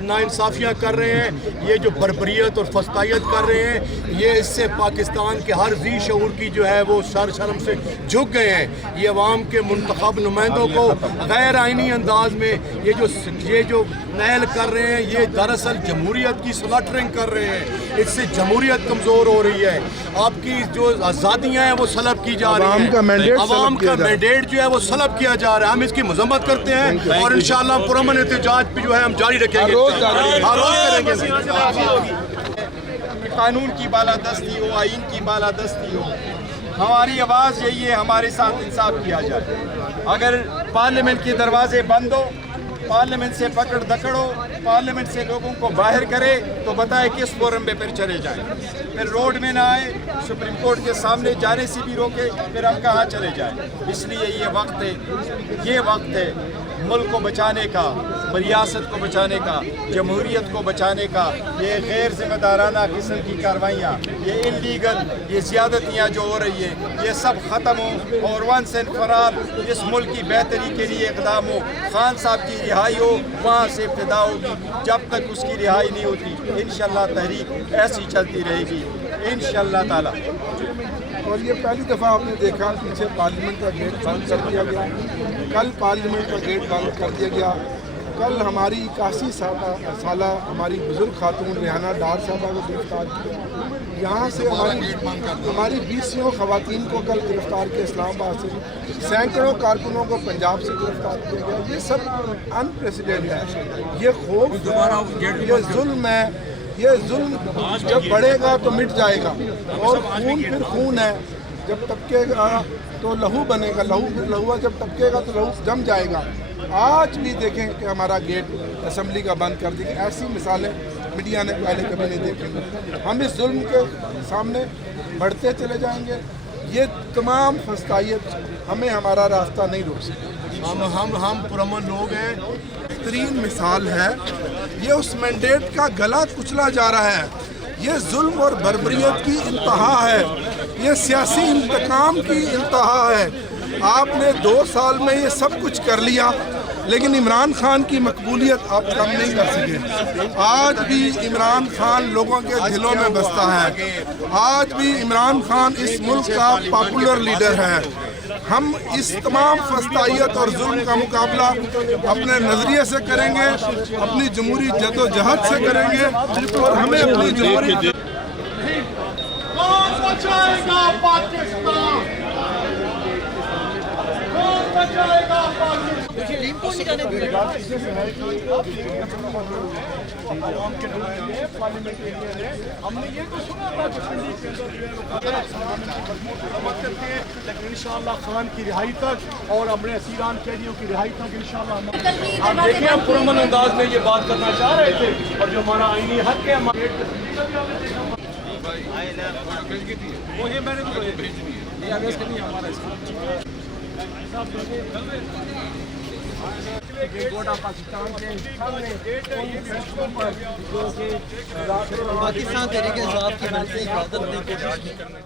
ناانصافیاں کر رہے ہیں، یہ جو بربریت اور فسطائیت کر رہے ہیں، یہ اس سے پاکستان کے ہر ذی شعور کی جو ہے وہ سر شرم سے جھک گئے ہیں۔ یہ عوام کے منتخب نمائندوں کو غیر آئینی انداز میں یہ جو نائل کر رہے ہیں، یہ دراصل جمہوریت کی سلاٹرنگ کر رہے ہیں۔ اس سے جمہوریت کمزور ہو رہی ہے، آپ کی جو آزادیاں ہیں وہ سلب کی جا رہی ہیں، عوام کا مینڈیٹ جو ہے وہ سلب کیا جا رہا ہے۔ ہم اس کی مذمت کرتے ہیں اور انشاءاللہ پرامن احتجاج پہ جو ہے ہم جاری رکھیں گے، ہر روز کریں گے۔ قانون کی بالادستی ہو، آئین کی بالادستی ہو، ہماری آواز یہی ہے، ہمارے ساتھ انصاف کیا جائے۔ اگر پارلیمنٹ کے دروازے بند ہو، پارلیمنٹ سے پکڑ دکڑ ہو، پارلیمنٹ سے لوگوں کو باہر کرے تو بتائے کس فورم پہ پھر چلے جائیں، پھر روڈ میں نہ آئے، سپریم کورٹ کے سامنے جانے سے بھی روکے، پھر ہم کہاں چلے جائیں۔ اس لیے یہ وقت ہے ملک کو بچانے کا، ریاست کو بچانے کا، جمہوریت کو بچانے کا۔ یہ غیر ذمہ دارانہ قسم کی کارروائیاں، یہ انلیگل، یہ زیادتیاں جو ہو رہی ہیں، یہ سب ختم ہو اور ونس اینڈ فار آل اس ملک کی بہتری کے لیے اقدام ہو۔ خان صاحب کی رہائی ہو، وہاں سے ابتدا ہوگی، جب تک اس کی رہائی نہیں ہوتی انشاءاللہ تحریک ایسی چلتی رہے گی انشاءاللہ تعالی۔ اور یہ پہلی دفعہ آپ نے دیکھا پیچھے پارلیمنٹ کا گیٹ بند کر دیا گیا، کل پارلیمنٹ کا گیٹ بند کر دیا گیا، کل ہماری 81 سالہ ہماری بزرگ خاتون ریحانہ ڈار صاحبہ کو گرفتار کیا، یہاں سے ہماری 20 خواتین کو کل گرفتار کیا اسلام آباد سے، سینکڑوں کارکنوں کو پنجاب سے گرفتار کیا گیا۔ یہ سب انپریسیڈنٹڈ ہے، یہ خوف ہے، یہ ظلم ہے۔ یہ ظلم جب بڑھے گا تو مٹ جائے گا، اور خون پھر خون ہے، جب ٹپکے گا تو لہو بنے گا، لہو پھر لہو، جب ٹپکے گا تو لہو جم جائے گا۔ آج بھی دیکھیں کہ ہمارا گیٹ اسمبلی کا بند کر دیا، ایسی مثالیں میڈیا نے پہلے کبھی نہیں دیکھی۔ ہم اس ظلم کے سامنے بڑھتے چلے جائیں گے، یہ تمام فسطائیت ہمیں ہمارا راستہ نہیں روک سکتی۔ ہم پرامن لوگ ہیں۔ بہترین مثال ہے، یہ اس مینڈیٹ کا گلا کچلا جا رہا ہے، یہ ظلم اور بربریت کی انتہا ہے، یہ سیاسی انتقام کی انتہا ہے۔ آپ نے 2 سال میں یہ سب کچھ کر لیا، لیکن عمران خان کی مقبولیت آپ کم نہیں کر سکے۔ آج بھی عمران خان لوگوں کے دلوں میں بستا ہے، آج بھی عمران خان اس ملک کا پاپولر لیڈر ہے۔ ہم اس تمام فسطائیت اور ظلم کا مقابلہ اپنے نظریے سے کریں گے، اپنی جمہوری جد و جہد سے کریں گے، اور ہمیں اپنی جمہوری کون بچائے گا پاکستان؟ کون بچائے گا پاکستان؟ عوام کے نمائندے پارلیمنٹ کے لیے ہم نے یہ تو سنا تھا کہ پنڈی کے اندر جو ہے وہ کرتے ہیں، لیکن انشاءاللہ خان کی رہائی تک اور اپنے اسیران قیدیوں کی رہائی تک انشاءاللہ آپ دیکھیں ہم پرامن انداز میں یہ بات کرنا چاہ رہے تھے، اور جو ہمارا آئینی حق ہے پاکستان تحریک انصاف کی حفاظت کی کوشش